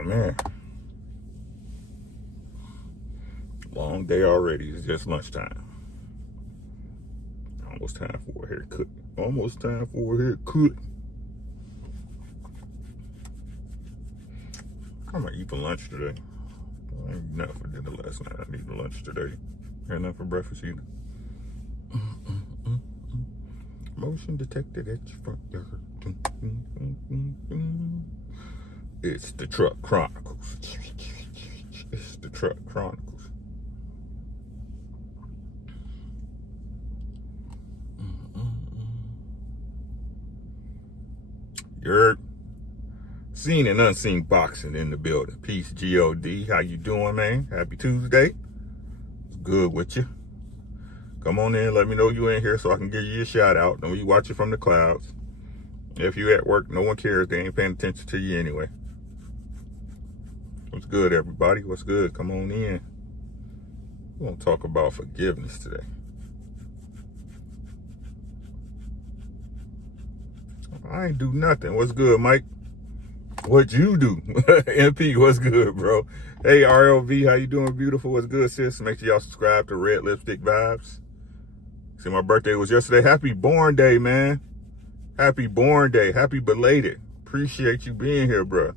Oh man, long day already. It's just lunchtime. Almost time for a haircut. Almost time for a haircut. I'm gonna eat for lunch today. I ain't nothing for dinner last night. I need lunch today. Had nothing for breakfast either. Motion detected at your front yard. It's the Truck Chronicles. It's the Truck Chronicles. You're seen and unseen boxing in the building. Peace, G-O-D. How you doing, man? Happy Tuesday. It's good with you. Come on in. Let me know you in here so I can give you a shout out. Know you watch it from the clouds. If you at work, no one cares. They ain't paying attention to you anyway. What's good, everybody? What's good? Come on in. We're going to talk about forgiveness today. I ain't do nothing. What's good, Mike? What you do? MP, what's good, bro? Hey, RLV, how you doing, beautiful? What's good, sis? Make sure y'all subscribe to Red Lipstick Vibes. See, my birthday was yesterday. Happy born day, man. Happy born day. Happy belated. Appreciate you being here, bro.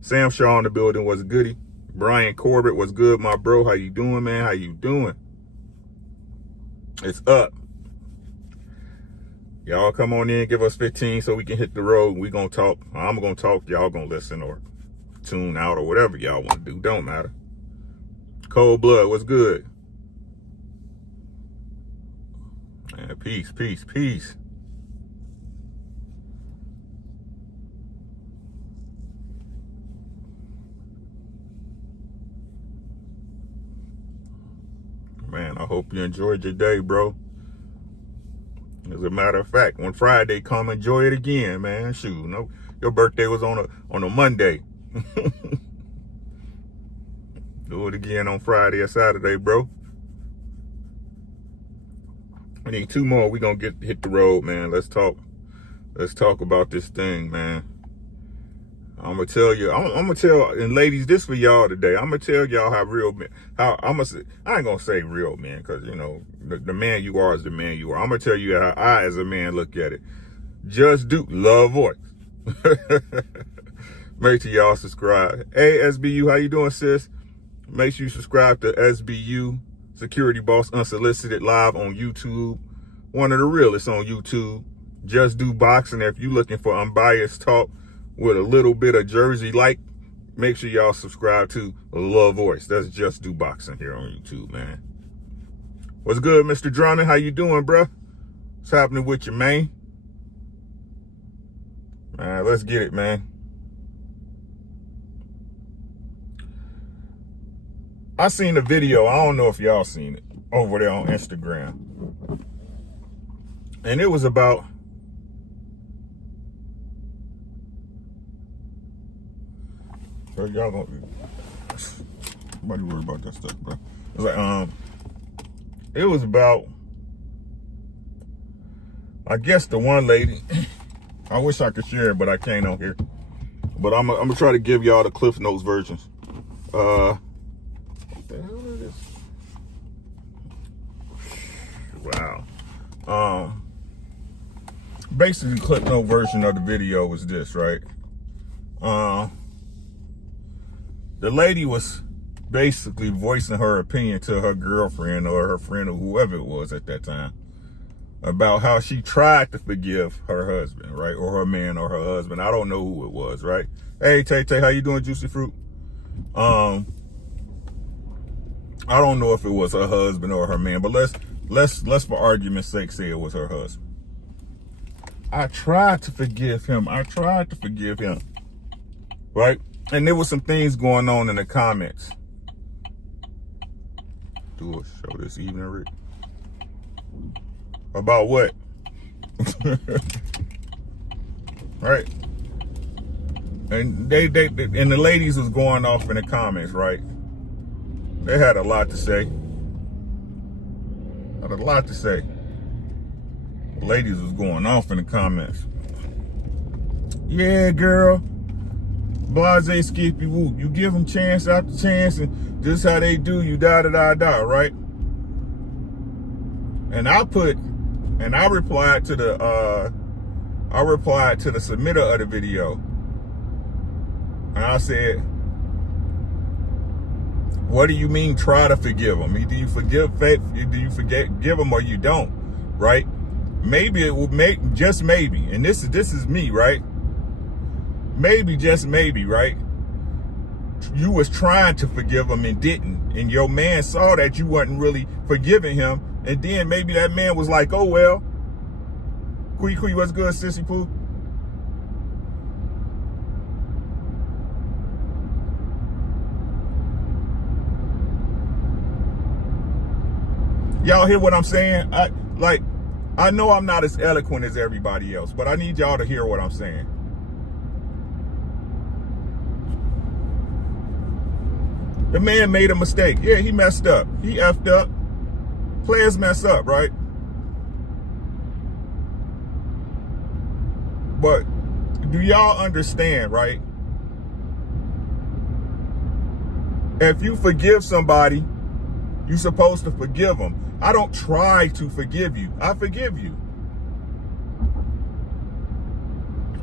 Sam Shaw in the building was goody. Brian Corbett was good, my bro. How you doing, man? How you doing? It's up. Y'all come on in, give us 15 so we can hit the road. We gonna talk. I'm gonna talk. Y'all gonna listen or tune out or whatever y'all want to do. Don't matter. Cold Blood, what's good? Man, peace, peace, peace. Man, I hope you enjoyed your day, bro. As a matter of fact, when Friday come, enjoy it again, man. Shoot, no, your birthday was on a Monday. Do it again on Friday or Saturday, bro. I need 2 more. We gonna hit the road, man. Let's talk. Let's talk about this thing, man. I'm gonna tell you. I'm gonna tell, and ladies, this for y'all today. I'm gonna tell y'all how real men. How I ain't gonna say real men, because you know the man you are is the man you are. I'm gonna tell you how I, as a man, look at it. Just do love voice. Make sure y'all subscribe. Hey, SBU, how you doing, sis? Make sure you subscribe to SBU Security Boss Unsolicited live on YouTube. One of the realest on YouTube. Just Do Boxing. If you looking for unbiased talk with a little bit of Jersey like, make sure y'all subscribe to Love Voice. That's Just Do Boxing here on YouTube, man. What's good, Mr. Drummond? How you doing, bro? What's happening with you, man? Man, let's get it, man. I seen a video. I don't know if y'all seen it over there on Instagram. And it was about so y'all gonna nobody worry about that stuff, bro. It was like it was about, I guess, the one lady. I wish I could share it, but I can't on here. But I'm gonna try to give y'all the Cliff Notes versions. What the hell is this? Wow. Basically, Cliff Note version of the video was this, right? The lady was basically voicing her opinion to her girlfriend or her friend or whoever it was at that time about how she tried to forgive her husband, right? Or her man or her husband. I don't know who it was, right? Hey, Tay, how you doing, Juicy Fruit? I don't know if it was her husband or her man, but let's for argument's sake say it was her husband. I tried to forgive him. Right? And there was some things going on in the comments. Do a show this evening, Rick. About what? Right? And they and the ladies was going off in the comments, right? They had a lot to say. The ladies was going off in the comments. Yeah, girl. Blase skippy whoop. You give them chance after chance, and this is how they do you, da, right? And I replied to the submitter of the video. And I said, what do you mean try to forgive them? Do you forgive them or you don't, right? Maybe it will make, just maybe, and this is me, right? Maybe, just maybe, right? You was trying to forgive him and didn't. And your man saw that you wasn't really forgiving him. And then maybe that man was like, oh, well, Kui, what's good, sissy poo? Y'all hear what I'm saying? I know I'm not as eloquent as everybody else, but I need y'all to hear what I'm saying. The man made a mistake. Yeah, he messed up. He effed up. Players mess up, right? But do y'all understand, right? If you forgive somebody, you're supposed to forgive them. I don't try to forgive you. I forgive you.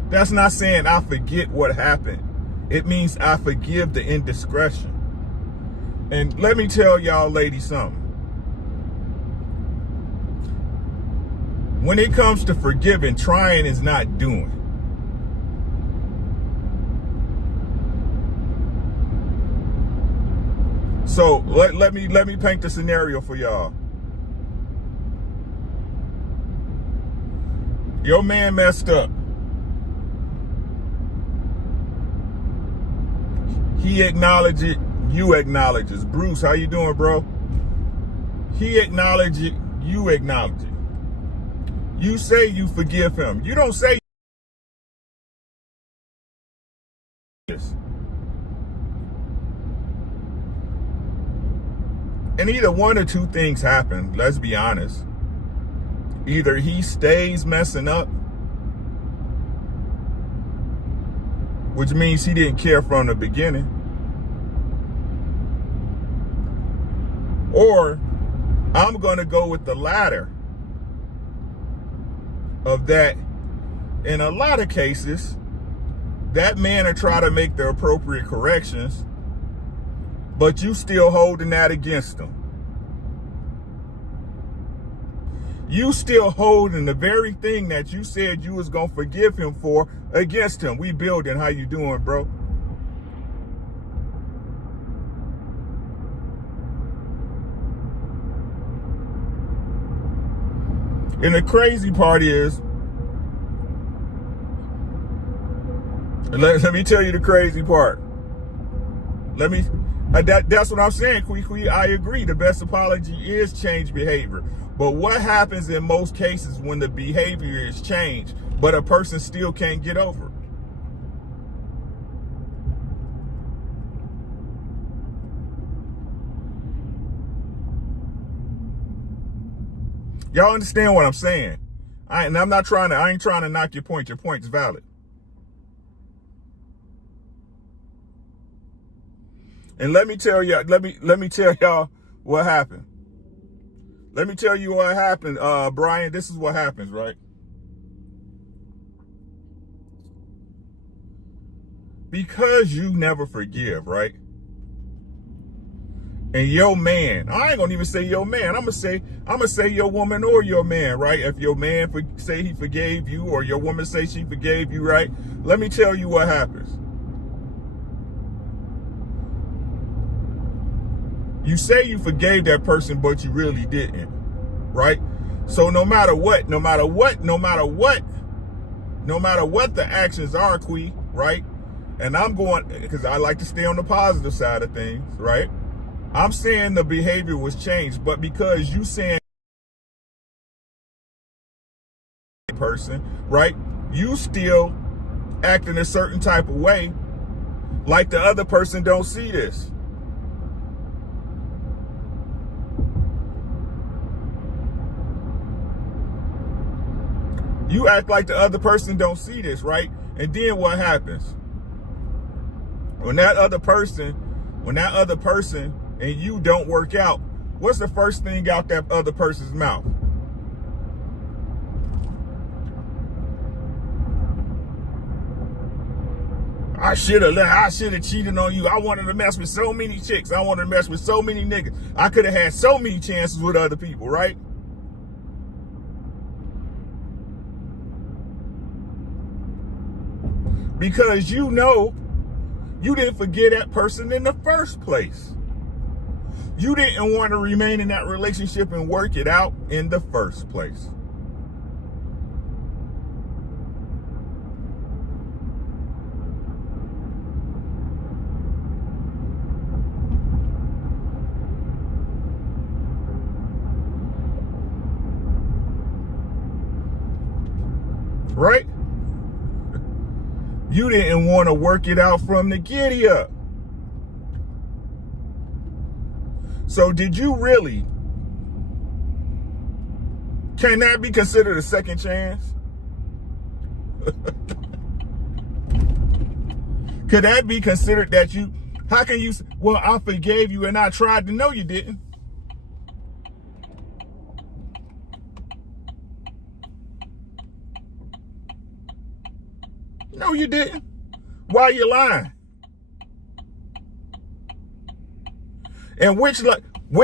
That's not saying I forget what happened. It means I forgive the indiscretion. And let me tell y'all ladies something. When it comes to forgiving, trying is not doing. So let me paint the scenario for y'all. Your man messed up. He acknowledged it. You acknowledge it. Bruce, how you doing, bro? He acknowledged it. You acknowledge it. You say you forgive him. You don't say this. And either one or two things happen, let's be honest. Either he stays messing up, which means he didn't care from the beginning, or I'm going to go with the latter of that. In a lot of cases, that man will try to make the appropriate corrections, but you still holding that against him. You still holding the very thing that you said you was going to forgive him for against him. We building. How you doing, bro? And the crazy part is, let me tell you the crazy part. That's what I'm saying, Kui. I agree. The best apology is change behavior. But what happens in most cases when the behavior is changed, but a person still can't get over it? Y'all understand what I'm saying? I ain't trying to knock your point. Your point's valid. And let me tell y'all what happened. Let me tell you what happened, Brian. This is what happens, right? Because you never forgive, right? And your man, I ain't gonna even say your man. I'm gonna say your woman or your man, right? If your man say he forgave you, or your woman say she forgave you, right? Let me tell you what happens. You say you forgave that person, but you really didn't, right? So no matter what the actions are, Kui, right? And I'm going, because I like to stay on the positive side of things, right? I'm saying the behavior was changed, but because you saying person, right? You still act in a certain type of way, like the other person don't see this. You act like the other person don't see this, right? And then what happens? When that other person and you don't work out, what's the first thing out that other person's mouth? I should have cheated on you. I wanted to mess with so many chicks. I wanted to mess with so many niggas. I could have had so many chances with other people, right? Because you know you didn't forget that person in the first place. You didn't want to remain in that relationship and work it out in the first place. Right? You didn't want to work it out from the giddy up. So did you really? Can that be considered a second chance? Could that be considered that you, how can you, well, I forgave you and I tried to know you didn't. No, you didn't. Why are you lying? And which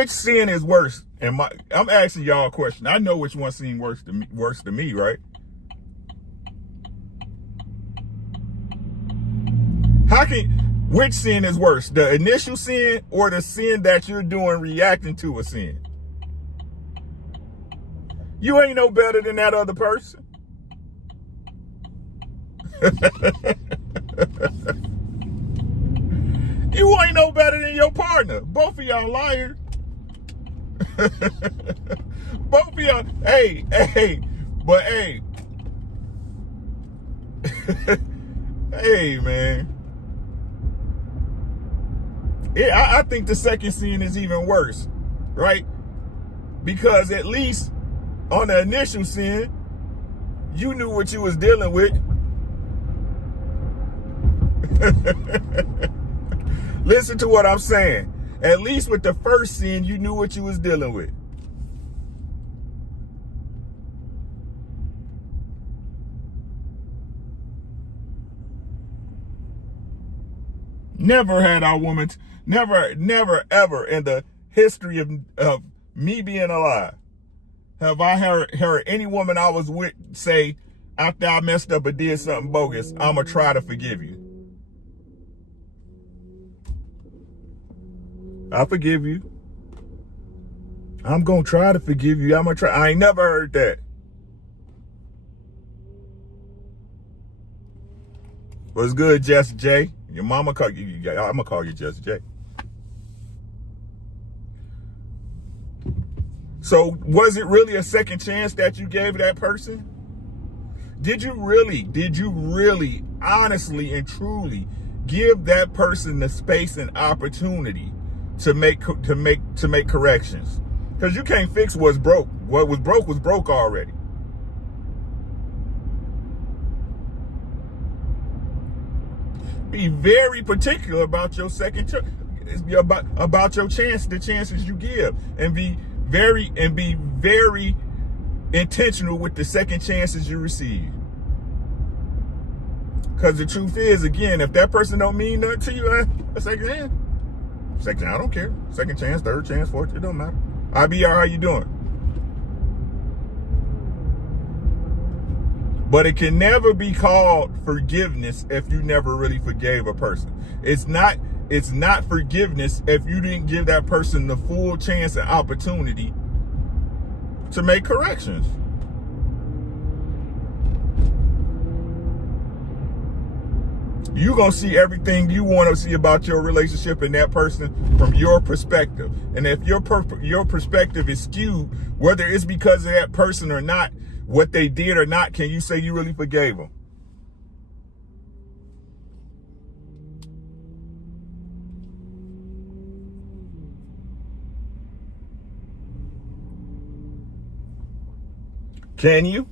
sin is worse? And I'm asking y'all a question. I know which one seemed worse to me, right? Which sin is worse? The initial sin or the sin that you're doing reacting to a sin? You ain't no better than that other person. You ain't no better than your partner. Both of y'all liars. Both of y'all. Hey, but hey. Hey, man. Yeah, I think the second sin is even worse, right? Because at least on the initial sin, you knew what you was dealing with. Listen to what I'm saying. At least with the first sin, you knew what you was dealing with. Never had our woman, never, ever in the history of me being alive have I heard any woman I was with say, after I messed up or did something bogus, I'm going to try to forgive you. I forgive you. I'm going to try to forgive you. I'm going to try. I ain't never heard that. What's good, Jess J? Your mama call you. I'm going to call you Jess J. So was it really a second chance that you gave that person? Did you really, honestly and truly give that person the space and opportunity to make corrections? Because you can't fix what's broke. What was broke already. Be very particular about your second chance, about your the chances you give, and be very intentional with the second chances you receive. Because the truth is, again, if that person don't mean nothing to you, a second chance. Second, I don't care. Second chance, third chance, fourth, it don't matter. IBR, how you doing? But it can never be called forgiveness if you never really forgave a person. It's not forgiveness if you didn't give that person the full chance and opportunity to make corrections. You're going to see everything you want to see about your relationship and that person from your perspective. And if your perspective is skewed, whether it's because of that person or not, what they did or not, can you say you really forgave them? Can you?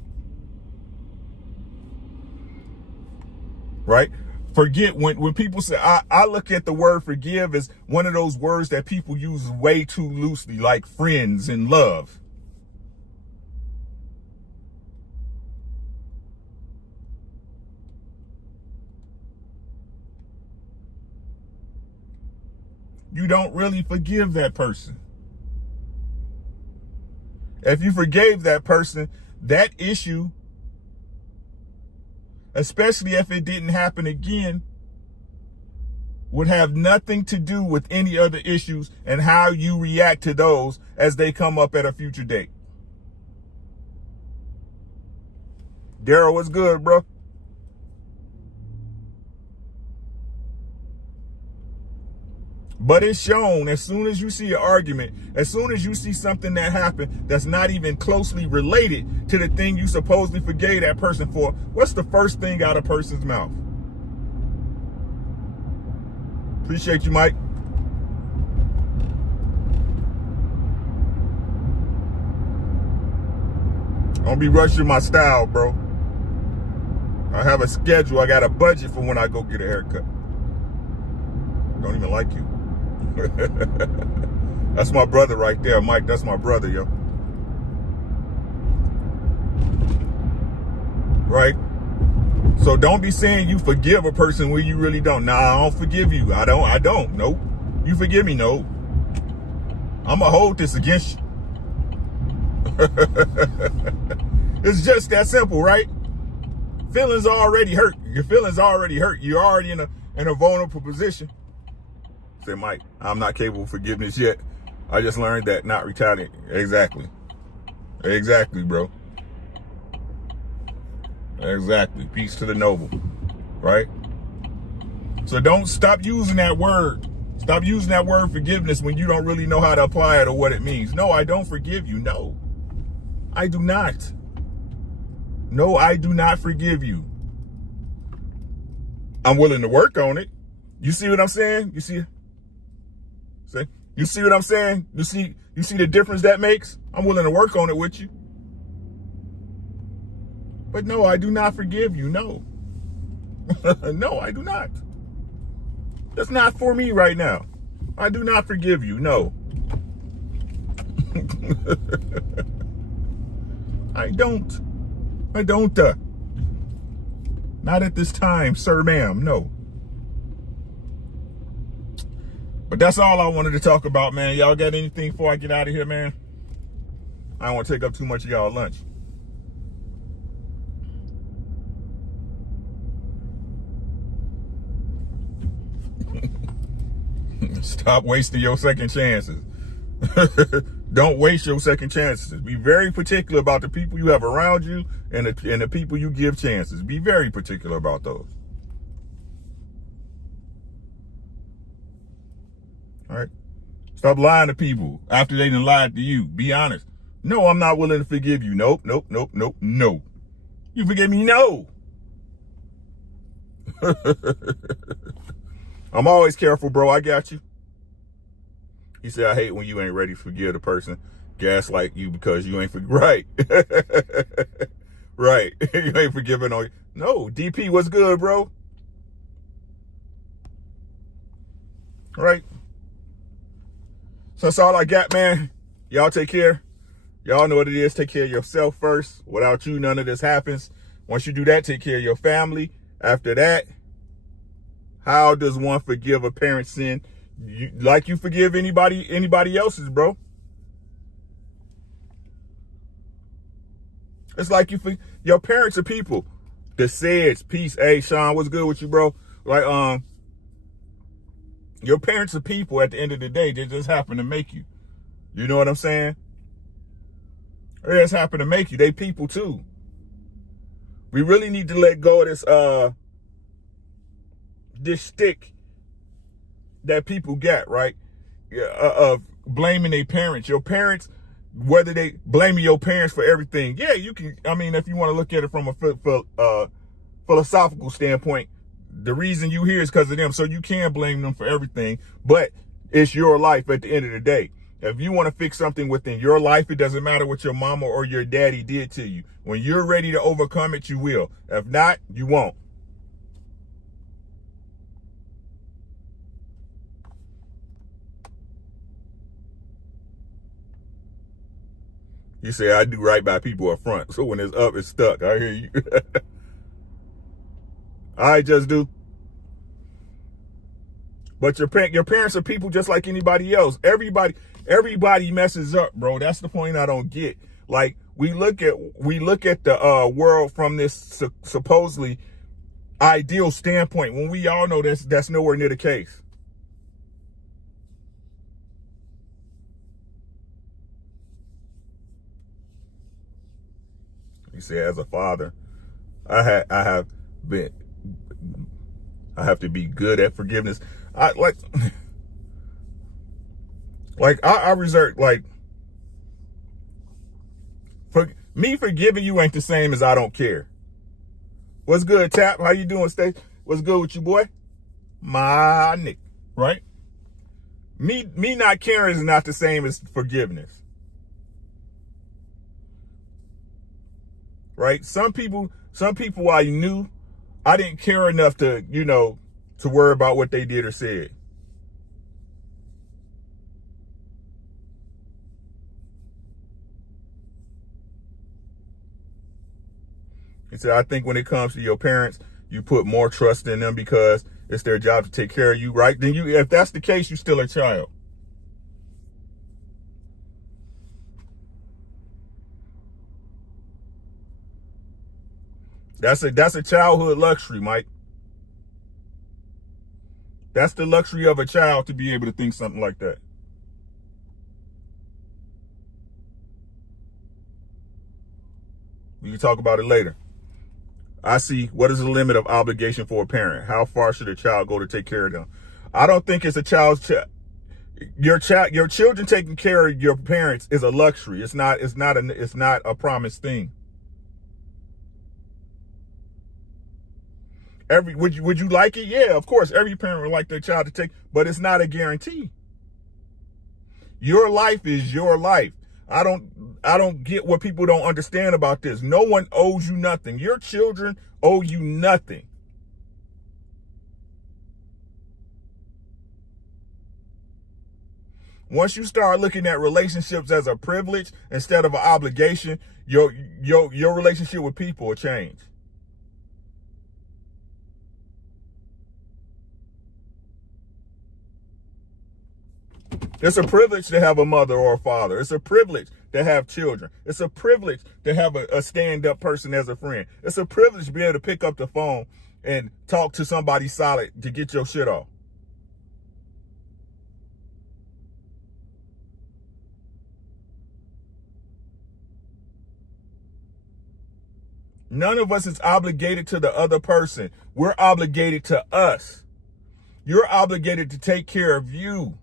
Right? Forget, when people say, I look at the word forgive as one of those words that people use way too loosely, like friends and love. You don't really forgive that person. If you forgave that person, that issue, especially if it didn't happen again, would have nothing to do with any other issues and how you react to those as they come up at a future date. Daryl, what's good, bro? But it's shown as soon as you see an argument, as soon as you see something that happened that's not even closely related to the thing you supposedly forgave that person for, what's the first thing out of a person's mouth? Appreciate you, Mike. Don't be rushing my style, bro. I have a schedule. I got a budget for when I go get a haircut. Don't even like you. That's my brother right there, Mike. That's my brother, yo. Right? So don't be saying you forgive a person when you really don't. Nah, I don't forgive you. I don't. Nope. You forgive me? No. I'm going to hold this against you. It's just that simple, right? Feelings already hurt. Your feelings already hurt. You're already in a vulnerable position. Say, Mike, I'm not capable of forgiveness yet. I just learned that not retaliate. Exactly. Exactly, bro. Exactly. Peace to the noble. Right? So don't stop using that word. Stop using that word forgiveness when you don't really know how to apply it or what it means. No, I don't forgive you. No, I do not. No, I do not forgive you. I'm willing to work on it. You see what I'm saying? You see? You see what I'm saying? You see the difference that makes? I'm willing to work on it with you. But no, I do not forgive you. No. No, I do not. That's not for me right now. I do not forgive you. No. I don't. Not at this time, sir, ma'am. No. But that's all I wanted to talk about, man. Y'all got anything before I get out of here, man? I don't want to take up too much of y'all lunch. Stop wasting your second chances. Don't waste your second chances. Be very particular about the people you have around you and the people you give chances. Be very particular about those. All right. Stop lying to people after they done lied to you. Be honest. No, I'm not willing to forgive you. Nope. No. You forgive me? No. I'm always careful, bro. I got you. He said, I hate when you ain't ready to forgive the person gaslight you because you ain't right. Right. You ain't forgiving on. No, DP, what's good, bro? All right. So that's all I got, man. Y'all take care. Y'all know what it is. Take care of yourself first. Without you, none of this happens. Once you do that, take care of your family. After that, how does one forgive a parent's sin? Like you forgive anybody else's, bro. It's like your parents are people. The Seds, peace. Hey, Sean, what's good with you, bro? Like, your parents are people at the end of the day. They just happen to make you. You know what I'm saying? They just happen to make you. They people too. We really need to let go of this stick that people get, right? Of blaming their parents. Your parents, whether they blaming your parents for everything. Yeah, you can. I mean, if you want to look at it from a philosophical standpoint, the reason you here is because of them. So you can blame them for everything, but it's your life at the end of the day. If you want to fix something within your life, it doesn't matter what your mama or your daddy did to you. When you're ready to overcome it, you will. If not, you won't. You say I do right by people up front. So when it's up, it's stuck. I hear you. I just do. But your parents are people just like anybody else. Everybody messes up, bro. That's the point I don't get. Like we look at the world from this supposedly ideal standpoint when we all know that's nowhere near the case. You say, as a father, I have to be good at forgiveness. I reserve, like, for me, forgiving you ain't the same as I don't care. What's good, Tap? How you doing, Stacey? What's good with you, boy? My Nick, right? Me not caring is not the same as forgiveness. Right? Some people I knew, I didn't care enough to, to worry about what they did or said. He said, I think when it comes to your parents, you put more trust in them because it's their job to take care of you, right? Then if that's the case, you're still a child. That's a childhood luxury, Mike. That's the luxury of a child to be able to think something like that. We can talk about it later. I see, what is the limit of obligation for a parent? How far should a child go to take care of them? I don't think it's a child's your children taking care of your parents is a luxury. It's not a promised thing. Would you like it? Yeah, of course. Every parent would like their child to take, but it's not a guarantee. Your life is your life. I don't get what people don't understand about this. No one owes you nothing. Your children owe you nothing. Once you start looking at relationships as a privilege instead of an obligation, your relationship with people will change. It's a privilege to have a mother or a father. It's a privilege to have children. It's a privilege to have a stand-up person as a friend. It's a privilege to be able to pick up the phone and talk to somebody solid to get your shit off. None of us is obligated to the other person. We're obligated to us. You're obligated to take care of you.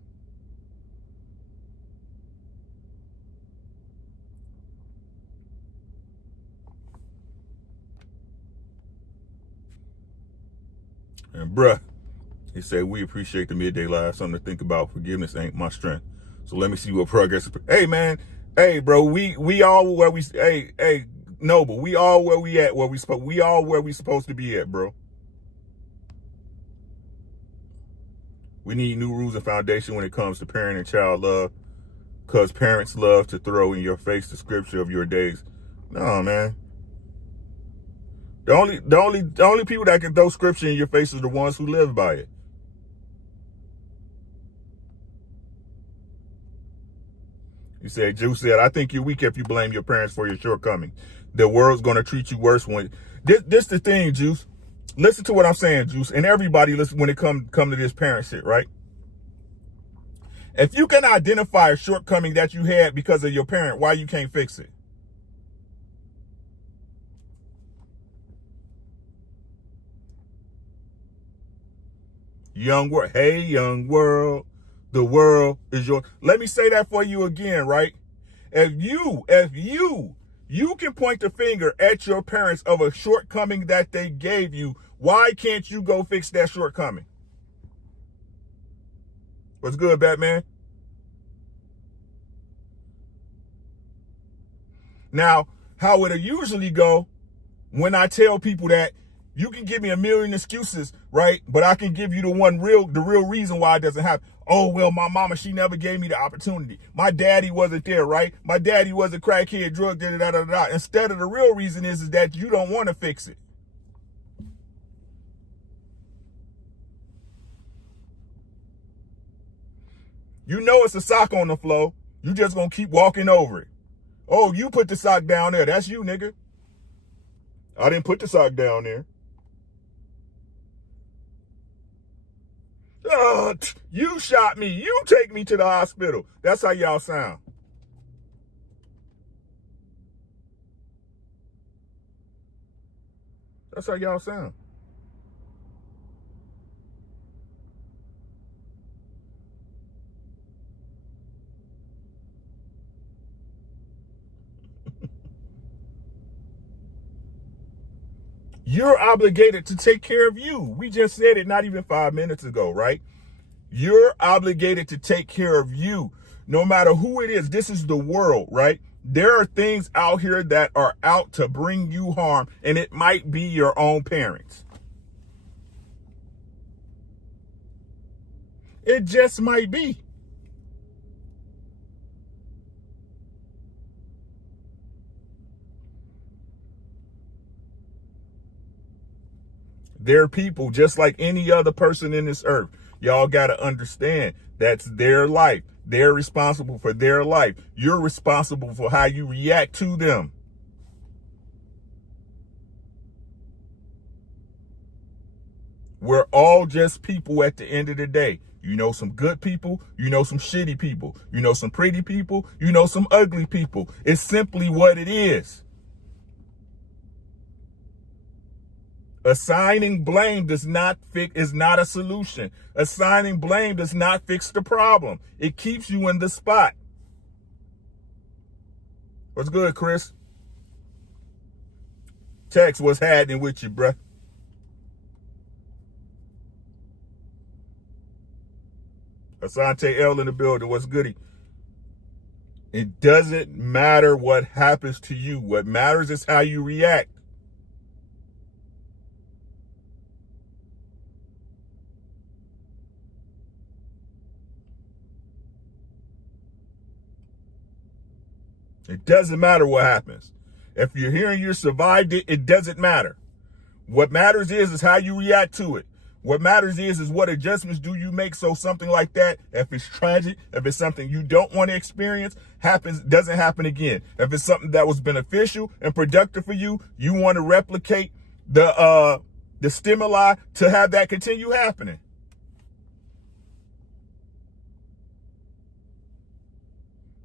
And bruh, he said, we appreciate the midday live. Something to think about. Forgiveness ain't my strength. So let me see what progress. Hey man, hey bro, we all where we. Hey Noble, we all where we at. We all where we supposed to be at, bro. We need new rules and foundation when it comes to parent and child love, because parents love to throw in your face the scripture of your days. No man. The only people that can throw scripture in your face is the ones who live by it. You said, Juice said, I think you're weak if you blame your parents for your shortcomings. The world's going to treat you worse when... This the thing, Juice. Listen to what I'm saying, Juice. And everybody listen when it come to this parent shit, right? If you can identify a shortcoming that you had because of your parent, why you can't fix it? Young world. Hey, young world. The world is your... Let me say that for you again, right? If you can point the finger at your parents of a shortcoming that they gave you, why can't you go fix that shortcoming? What's good, Batman? Now, how it'll usually go when I tell people that You can give me a million excuses, right? But I can give you the real reason why it doesn't happen. Oh, well, my mama, she never gave me the opportunity. My daddy wasn't there, right? My daddy was a crackhead, drug, da da da da da. Instead of the real reason is that you don't want to fix it. You know it's a sock on the floor. You just gonna keep walking over it. Oh, you put the sock down there. That's you, nigga. I didn't put the sock down there. You shot me. You take me to the hospital. That's how y'all sound. That's how y'all sound. You're obligated to take care of you. We just said it not even 5 minutes ago, right? You're obligated to take care of you. No matter who it is, this is the world, right? There are things out here that are out to bring you harm, and it might be your own parents. It just might be. They're people just like any other person in this earth. Y'all got to understand that's their life. They're responsible for their life. You're responsible for how you react to them. We're all just people at the end of the day. You know some good people, you know some shitty people, you know some pretty people, you know some ugly people. It's simply what it is. Assigning blame is not a solution. Assigning blame does not fix the problem. It keeps you in the spot. What's good, Chris? Text, what's happening with you, bruh? Asante L in the building. What's goody? It doesn't matter what happens to you. What matters is how you react. It doesn't matter what happens. If you're here and you survived it, it doesn't matter. What matters is how you react to it. What matters is what adjustments do you make so something like that, if it's tragic, if it's something you don't want to experience, doesn't happen again. If it's something that was beneficial and productive for you, you want to replicate the stimuli to have that continue happening.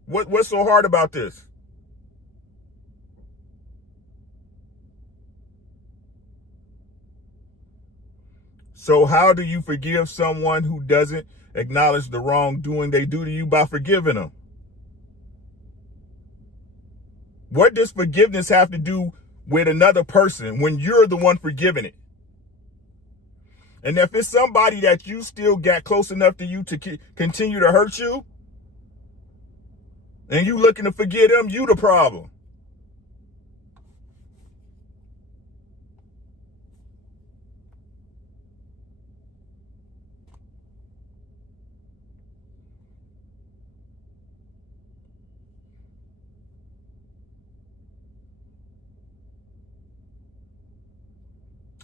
What's so hard about this? So how do you forgive someone who doesn't acknowledge the wrongdoing they do to you by forgiving them? What does forgiveness have to do with another person when you're the one forgiving it? And if it's somebody that you still got close enough to you to continue to hurt you, and you looking to forgive them, you the problem.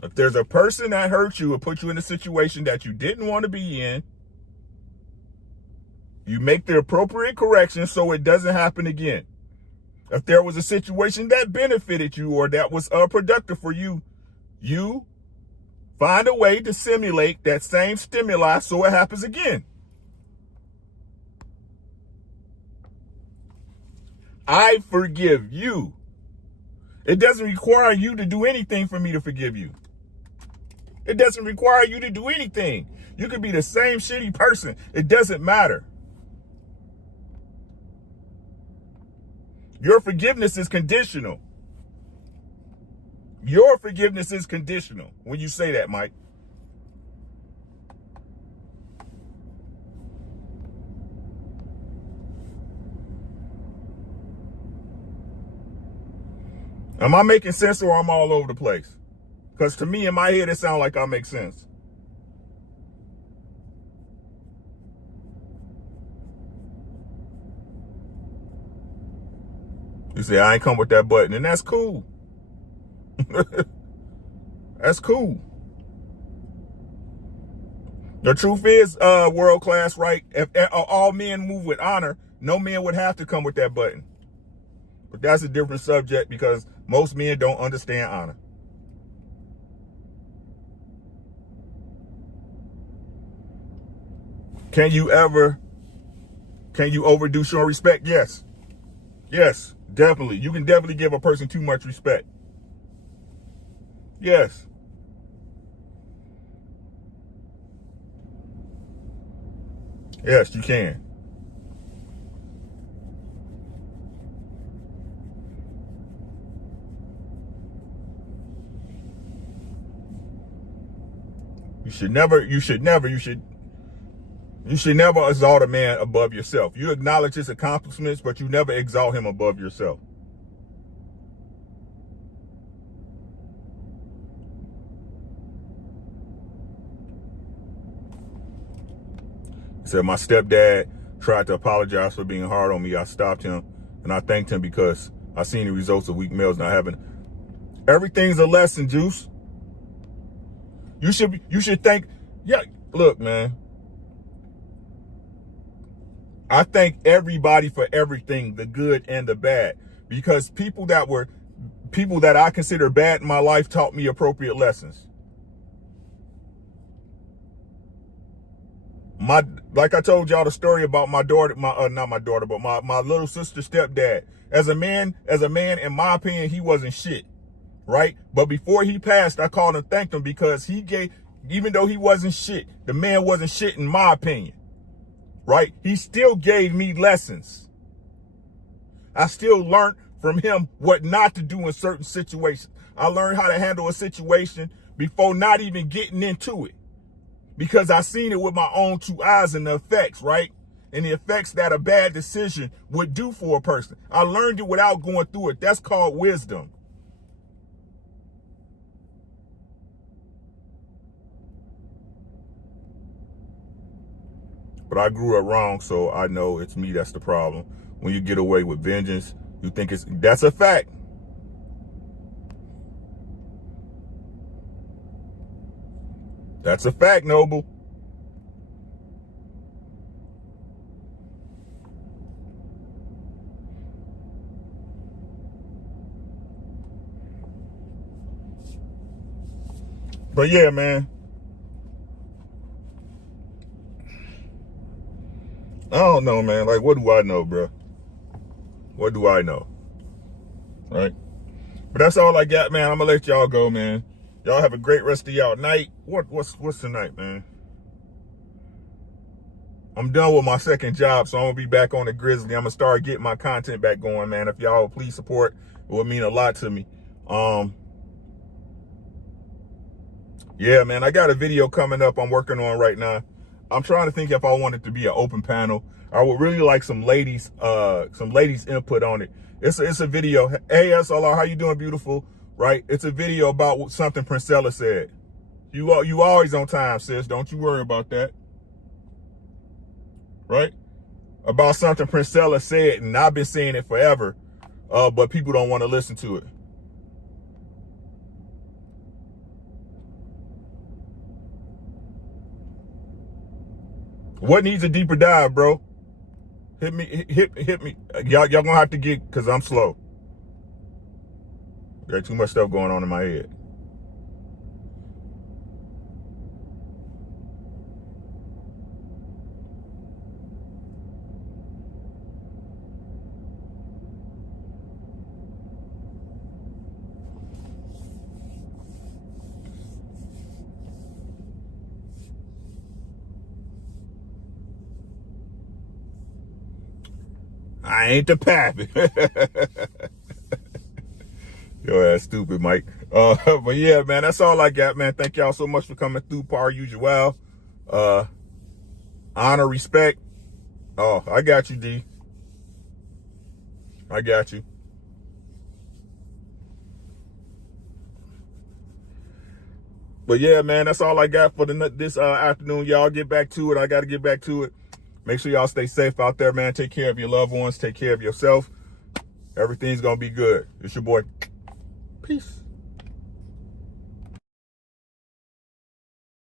If there's a person that hurt you or put you in a situation that you didn't want to be in, you make the appropriate correction so it doesn't happen again. If there was a situation that benefited you or that was productive for you, you find a way to simulate that same stimuli so it happens again. I forgive you. It doesn't require you to do anything for me to forgive you. It doesn't require you to do anything. You could be the same shitty person. It doesn't matter. Your forgiveness is conditional. Your forgiveness is conditional when you say that, Mike. Am I making sense or am I all over the place? Because to me, in my head, it sounds like I make sense. You say, I ain't come with that button, and that's cool. That's cool. The truth is, world class, right? If all men move with honor, no man would have to come with that button. But that's a different subject because most men don't understand honor. Can you overdo showing respect? Yes. Yes, definitely. You can definitely give a person too much respect. Yes. Yes, you can. You should never exalt a man above yourself. You acknowledge his accomplishments, but you never exalt him above yourself. He said, my stepdad tried to apologize for being hard on me. I stopped him, and I thanked him because I seen the results of weak males not having. Everything's a lesson, Juice. You should thank. Yeah, look, man. I thank everybody for everything, the good and the bad, because people that I consider bad in my life taught me appropriate lessons. Like I told y'all the story about my daughter, not my daughter, but my little sister's stepdad. As a man, in my opinion, he wasn't shit, right? But before he passed, I called and thanked him because even though he wasn't shit, the man wasn't shit in my opinion, right? He still gave me lessons. I still learned from him what not to do in certain situations. I learned how to handle a situation before not even getting into it, because I seen it with my own two eyes and the effects, right? And the effects that a bad decision would do for a person. I learned it without going through it. That's called wisdom. But I grew up wrong, so I know it's me that's the problem. When you get away with vengeance, you think that's a fact. That's a fact, Noble. But yeah, man. I don't know, man. Like, what do I know, bro? What do I know? Right? But that's all I got, man. I'm gonna let y'all go, man. Y'all have a great rest of y'all night. What's tonight, man? I'm done with my second job, so I'm gonna be back on the Grizzly. I'm gonna start getting my content back going, man. If y'all would please support, it would mean a lot to me. Yeah, man, I got a video coming up I'm working on right now. I'm trying to think if I want it to be an open panel. I would really like some ladies input on it. It's a video. Hey, SLR, how you doing, beautiful? Right? It's a video about something Princella said. You always on time, sis. Don't you worry about that. Right? About something Princella said, and I've been saying it forever, but people don't want to listen to it. What needs a deeper dive, bro? Hit me. Y'all gonna have to get, because I'm slow. Got too much stuff going on in my head. I ain't the pappy. Yo, that's stupid, Mike. But yeah, man, that's all I got, man. Thank y'all so much for coming through, par usual. Honor, respect. Oh, I got you, D. I got you. But yeah, man, that's all I got for this afternoon. Y'all get back to it. I got to get back to it. Make sure y'all stay safe out there, man. Take care of your loved ones. Take care of yourself. Everything's going to be good. It's your boy. Peace.